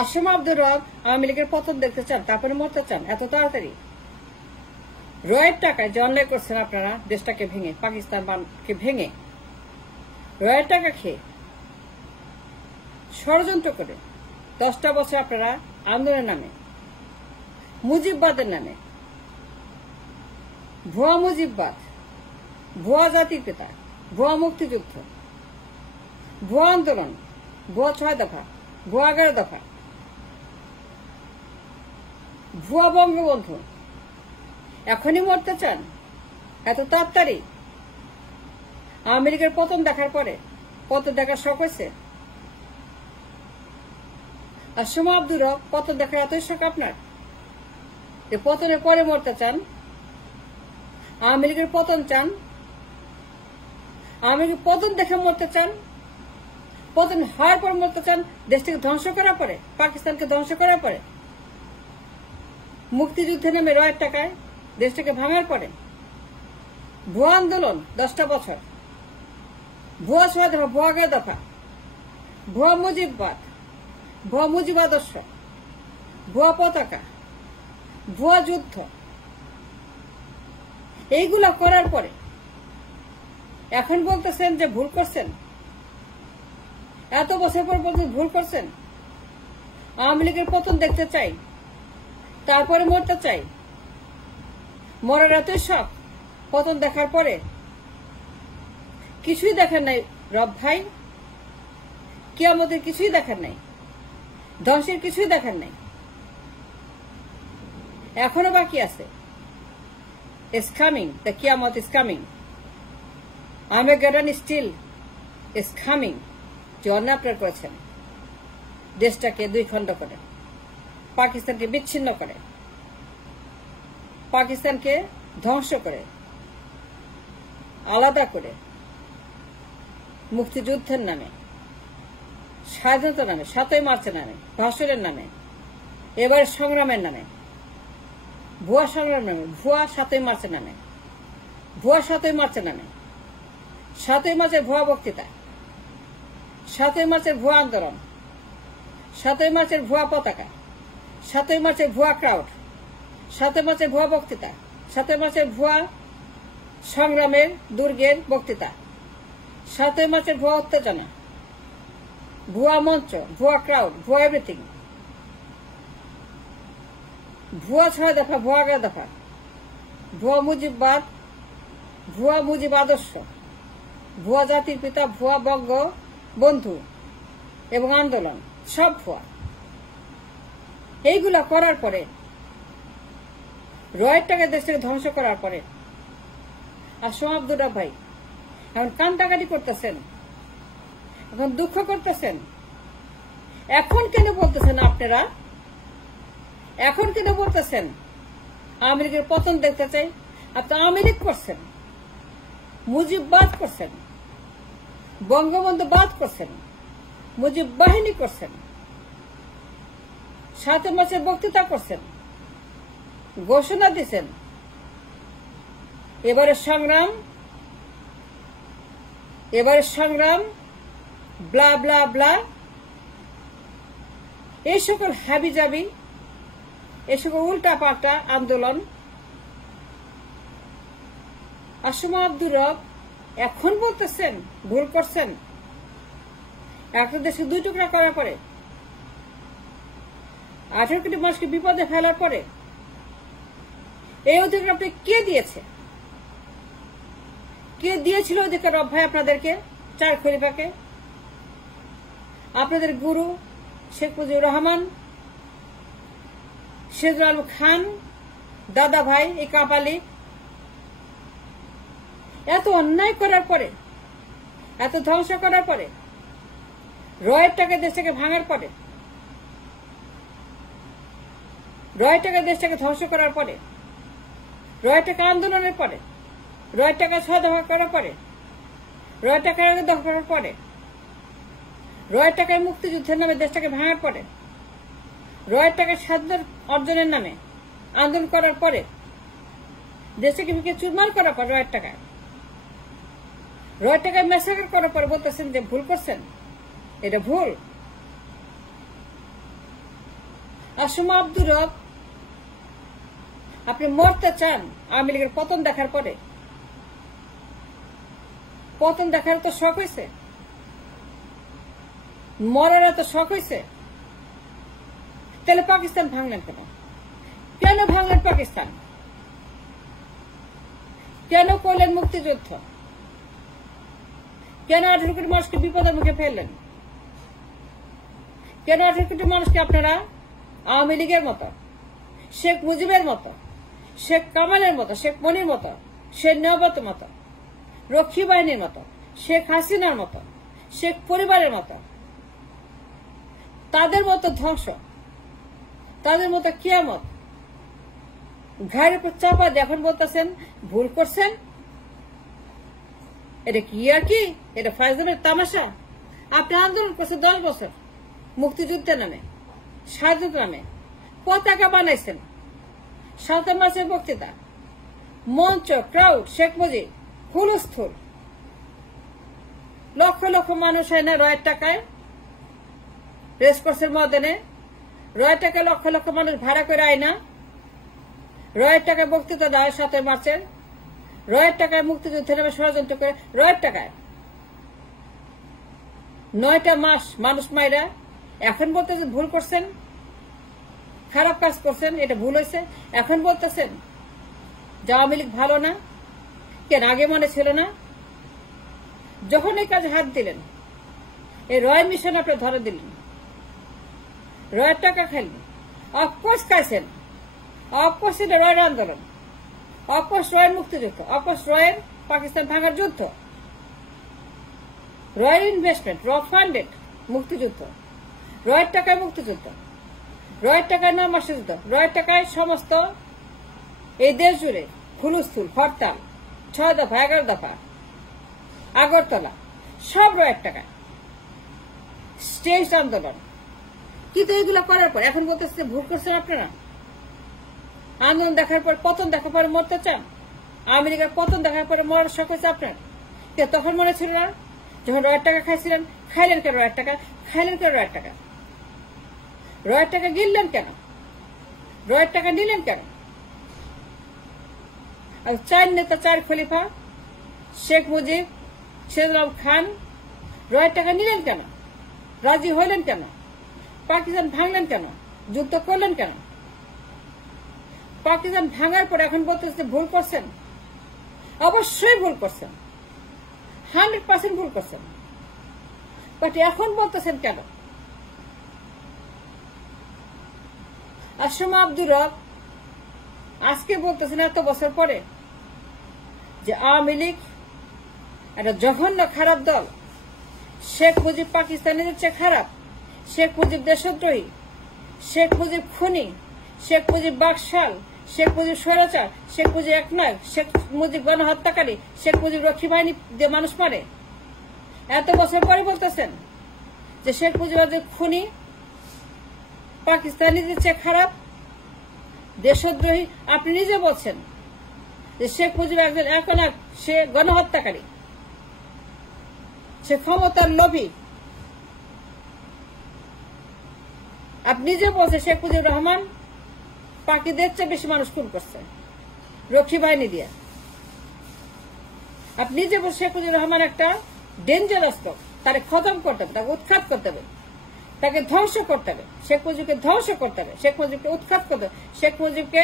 আসম আব্দুর রব আওয়ামী লীগের পতন দেখতে চান, তারপরে মরতে চান এত তাড়াতাড়ি? রয়ের টাকায় যে অন্যায় করছেন আপনারা, দেশটাকে ভেঙে, পাকিস্তানকে ভেঙে, রয়ের টাকা খেয়ে ষড়যন্ত্র করে 10টা বছর আপনারা আন্দোলনের নামে, মুজিববাদের নামে, ভুয়া মুজিববাদ, ভুয়া জাতির পিতা, ভুয়া মুক্তিযুদ্ধ, ভুয়া আন্দোলন, ভুয়া 6 দফা, ভুয়া 11 দফা, ভুয়া বঙ্গবন্ধু, এখনই মরতে চান এত তাড়াতাড়ি? আওয়ামী লীগের পতন দেখার পরে পতন দেখার শখ হয়েছে? আসম আব্দুর রব পতন দেখার এতই শখ আপনার যে পতনের পরে মরতে চান? আওয়ামী লীগের পতন চান? আওয়ামী লীগের পতন দেখে মরতে চান? পতন হওয়ার পর মরতে চান? দেশটাকে ধ্বংস করার পরে, পাকিস্তানকে ধ্বংস করার পরে, মুক্তিযুদ্ধের নামে রয়ের টাকায় দেশটাকে ভাঙার পরে, ভুয়া আন্দোলন 10টা বছর, ভুয়া 6 দফা, ভুয়া 11 দফা, ভুয়া মুজিববাদ, ভুয়া মুজিব আদর্শ, ভুয়া পতাকা, ভুয়া যুদ্ধ, এইগুলা করার পরে এখন বলতেছেন যে ভুল করছেন? এত বছর পর পর্যন্ত ভুল করছেন? আওয়ামী লীগের পতন দেখতে চাই, তারপরে মরতে চাই? মরার এতই শখ পতন দেখার পরে? কিছুই দেখেন নাই রব ভাই, কিয়ামতের কিছুই দেখেন নাই, ধ্বংসের কিছুই দেখেন নাই, এখনো বাকি আছে। It's coming, the কিয়ামত is coming, Armageddon still is coming। যে অন্যায় আপনারা করেছেন, দেশটাকে 2 খণ্ড করে, পাকিস্তানকে বিচ্ছিন্ন করে, পাকিস্তানকে ধ্বংস করে, আলাদা করে, মুক্তিযুদ্ধের নামে, স্বাধীনতার নামে, 7ই মার্চের নামে, ভাষণের নামে, এবার সংগ্রামের নামে, ভুয়া সংগ্রামের নামে, ভুয়া 7ই মার্চের নামে, ভুয়া 7ই মার্চের নামে, 7ই মার্চের ভুয়া বক্তৃতা, 7ই মার্চের ভুয়া আন্দোলন, 7ই মার্চের ভুয়া পতাকা, 7ই মার্চের ভুয়া ক্রাউড, 7ই মার্চের ভুয়া বক্তৃতা, 7ই মার্চের ভুয়া সংগ্রামের দুর্গের বক্তৃতা, 7ই মার্চের ভুয়া উত্তেজনা, ভুয়া মঞ্চ, ভুয়া ক্রাউড, ভুয়া এভরিথিং, ভুয়া 6 দফা, ভুয়া 11 দফা, ভুয়া মুজিববাদ, ভুয়া মুজিব আদর্শ, ভুয়া জাতির পিতা, ভুয়া বঙ্গবন্ধু এবং আন্দোলন, সব ভুয়া। এইগুলা করার পরে, রয়ের টাকা দেশটাকে ধ্বংস করার পরে, আসম আব্দুর রব ভাই এখন কান্দাকাটি করতেছেন, এখন দুঃখ করতেছেন। এখন কেন বলতেছেন আপনারা? এখন কেন বলতেছেন আওয়ামী লীগের পতন দেখতে চাই? আপনি আওয়ামী লীগ করছেন, মুজিববাদ করছেন, বঙ্গবন্ধু বাদ করছেন, মুজিব বাহিনী করছেন, 7 মাসের বক্তৃতা করছেন, ঘোষণা দিচ্ছেন এবারে সংগ্রাম ব্লা ব্লা ব্লা, এই সকল হাবিজাবি, এই সকল উল্টা পাল্টা আন্দোলন। আসম আব্দুর রব এখন বলতেছেন ভুল করছেন? একটা দেশে 2 টুকরা করার পরে, 18 কোটি মানুষকে বিপদে ফেলার পরে, এই অধিকার আপনি কে দিয়েছে? কে দিয়েছিল অধিকার রব ভাই আপনাদেরকে? 4 খলিফাকে, আপনাদের গুরু শেখ মুজিবুর রহমান, সিরাজুল আলম খান, দাদা ভাই এই কাপালি। এত অন্যায় করার পরে, এত ধ্বংস করার পরে, রয়ের টাকা দেশটাকে ভাঙার পরে, রয়ের টাকা দেশটাকে ধ্বংস করার পরে, রয়ের টাকা আন্দোলনের পরে, রয়ের টাকা 6 দফা করার পরে, রয়ের টাকা 11 দফা করার পরে, রয়ের টাকায় মুক্তিযুদ্ধের নামে দেশটাকে ভাঙার পরে, রয়ের টাকায় স্বাধীনতা অর্জনের নামে আন্দোলন করার পরে, দেশটাকে ভেঙে চুরমার করার পর, রয়ের টাকায় ম্যাসাকার করার পরে বলতেছেন যে ভুল করছেন। এটা ভুল। আসমা আব্দুর রব, আপনি মরতে চান আওয়ামী লীগের পতন দেখার পরে? পতন দেখার তো শখ হয়েছে, মরার তো শখ হয়েছে, তাহলে পাকিস্তান ভাঙলেন কেন? কেন ভাঙলেন পাকিস্তান? কেন করলেন মুক্তিযুদ্ধ? কেন 18 কোটি মানুষকে বিপদের মুখে ফেললেন? কেন 18 কোটি মানুষকে আপনারা আওয়ামী লীগের মতো, শেখ মুজিবের মতো, শেখ কামালের মতো, শেখ মনির মতো, শেখ নওয়াবতের মতো, রক্ষী বাহিনীর মতো, শেখ হাসিনার মতো, শেখ পরিবারের মতো, তাদের মতো ধ্বংস, তাদের মতো কিয়ামত ঘাড়ের উপর চাপা দিয়ে এখন বলতেছেন ভুল করছেন? এটা কি আর কি? এটা ফায়জানের তামাশা? আপনি আন্দোলন করছেন 10 বছর, মুক্তিযুদ্ধের নামে, স্বাধীনতার নামে পতাকা বানাইছেন, 7 মাসের বক্তৃতা, মঞ্চ, ক্রাউড, শেখ মুজিব, হুলস্থুল, লক্ষ লক্ষ মানুষ হয় না রয়ের টাকায় রেসকোর্সের ময়দানে, রয়ের টাকায় লক্ষ লক্ষ মানুষ ভাড়া করে আয় না, রয়ের টাকায় বক্তৃতা দেয় 7 মার্চের, রয়ের টাকায় মুক্তিযুদ্ধের নামে ষড়যন্ত্র করে, রয়ের টাকায় 9টা মাস মানুষ মাইরা এখন বলতেছেন ভুল করছেন, খারাপ কাজ করছেন, এটা ভুল হয়েছে, এখন বলতেছেন যে আওয়ামী লীগ ভালো না। কেন আগে মনে ছিল না? যখন এই কাজে হাত দিলেন, এই রয় মিশন আপনি ধরে দিলেন, রয়ের টাকা খাইলেন, অফকোর্স খাইছেন, অফকোর্স এটা রয়ের আন্দোলন, অফকোর্স রয়ের মুক্তিযুদ্ধ, অফকোর্স রয়ের পাকিস্তান ভাঙার যুদ্ধ, রয়ের ইনভেস্টমেন্ট, র ফান্ডেড মুক্তিযুদ্ধ, রয়ের টাকায় মুক্তিযুদ্ধ, রয়ের টাকায় 9 মাসের যুদ্ধ, রয়ের টাকায় সমস্ত এই দেশ জুড়ে হুলস্থুল, হরতাল, 6 দফা, 11 দফা, আগরতলা, সব রয়ের টাকায় স্টেজ আন্দোলন। কিন্তু এইগুলো করার পর এখন বলতেছে ভুল করছেন আপনারা। আন্দোলন দেখার পর, পতন দেখার পরে মরতে চান? আওয়ামী লীগের পতন দেখার পরে মরার শখ হয়েছে আপনার? তখন মনে ছিল না? যখন রয়ের টাকা খাইছিলেন, খাইলেন কেন রয়ের টাকা? খাইলেন কেন রয়ের টাকা? রয়ের টাকা গিললেন কেন? রয়ের টাকা নিলেন কেন? আর 4 নেতা, 4 খলিফা, শেখ মুজিব, শেরুল খান রয়ের টাকা নিলেন কেন? রাজি হইলেন কেন? পাকিস্তান ভাঙলেন কেন? যুদ্ধ করলেন কেন? পাকিস্তান ভাঙার পর এখন বলতেছে ভুল করছেন? অবশ্যই ভুল করছেন, 100% ভুল করছেন, বাট এখন বলতেছেন কেন? আসমা আব্দুর রব আজকে বলতেছেন এত বছর পরে যে আওয়ামী লীগ একটা জঘন্য খারাপ দল, শেখ মুজিব পাকিস্তানিদের চেয়ে খারাপ, শেখ মুজিব দেশদ্রোহী, শেখ মুজিব খুনি, শেখ মুজিব বাকশাল, শেখ মুজিব স্বৈরাচার, শেখ মুজিব একনায়ক, শেখ মুজিব গণহত্যাকারী, শেখ মুজিব রক্ষী বাহিনী দিয়ে মানুষ মারে। এত বছর পরে বলতেছেন যে শেখ মুজিব খুনি, পাকিস্তানিদের চেয়ে খারাপ, দেশদ্রোহী। আপনি নিজে বলছেন যে শেখ মুজিব একজন একনায়ক, সে গণহত্যাকারী, সে ক্ষমতার লোভী। আপনি নিজে বলছেন শেখ মুজিবুর রহমান পাকিদের চেয়ে বেশি মানুষ খুন করছে রক্ষী বাহিনী দিয়ে। আপনি নিজে বলছেন শেখ মুজিবুর রহমান একটা ডেঞ্জারাস লোক, তাকে খতম করতে হবে, তাকে উৎখাত করতে হবে, তাকে ধ্বংস করতে হবে, শেখ মুজিবকে ধ্বংস করতে হবে, শেখ মুজিবকে উৎখাত করতে হবে, শেখ মুজিবকে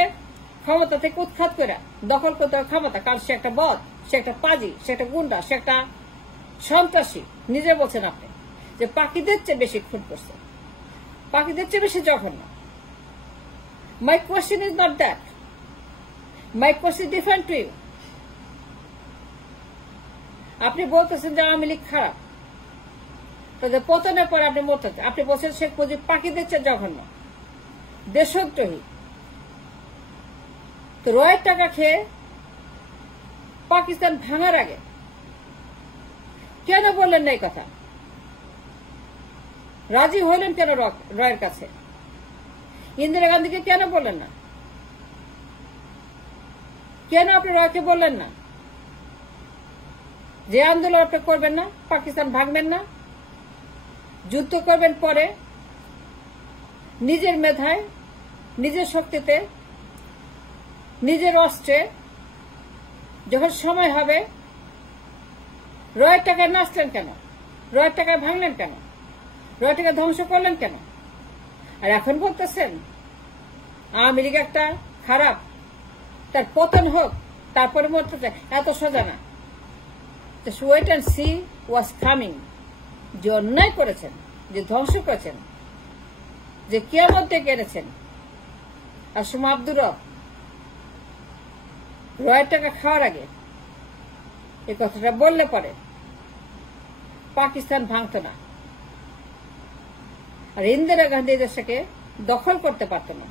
ক্ষমতা থেকে উৎখাত করে দখল করতে হবে ক্ষমতা। কারণ সে একটা বদ, সে একটা পাজি, সে একটা গুন্ডা, সে একটা সন্ত্রাসী। নিজে বলছেন আপনি যে পাকিদের চেয়ে বেশি খুন করছে, পাকিদের চেয়ে বেশি জঘন্য। My question is not that, my question different to you. আপনি বলতেছেন যে আওয়ামী লীগ খারাপ, পতনের পরে আপনি মরতে, আপনি বলছেন শেখ মুজিব পাকিদের চেয়ে জঘন্য, দেশদ্রোহী। তো রয়ের টাকা খেয়ে পাকিস্তান ভাঙার আগে কেন বললেন না এই কথা? রাজি হইলেন কেন রয়ের কাছে? ইন্দিরা গান্ধীকে কেন বললেন না? কেন আপনি রয়কে বললেন না যে আন্দোলন আপনি করবেন না, পাকিস্তান ভাঙবেন না, যুদ্ধ করবেন পরে নিজের মেধায় নিজের শক্তিতে, নিজের অস্ত্রে যখন সময় হবে, রয়ের টাকায় নাচলেন কেন? রয়ের টাকায় ভাঙলেন কেন? রয়ের টাকা ধ্বংস করলেন কেন? আর এখন বলতেছেন আওয়ামী লীগ একটা খারাপ, তার পতন হোক, তারপরে মরতে চায়। এত সোজা না। Wait and see was coming. যে অন্যায় করেছেন, যে ধ্বংস করেছেন, যে কিয়ামত ডেকে এনেছেন, আর সুমা আব্দুর রব রয়ের টাকা খাওয়ার আগে এই কথাটা বললে পরে পাকিস্তান ভাঙত না, আর ইন্দিরা গান্ধী দেশটাকে দখল করতে পারত না,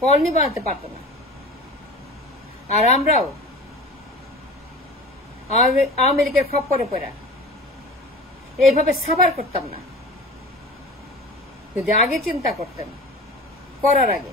কলোনি বানাতে পারত না। আর আমরাও আওয়ামী লীগের খপ্পরে পড়া এইভাবে সাবার করতাম না যদি আগে চিন্তা করতেন, করার আগে।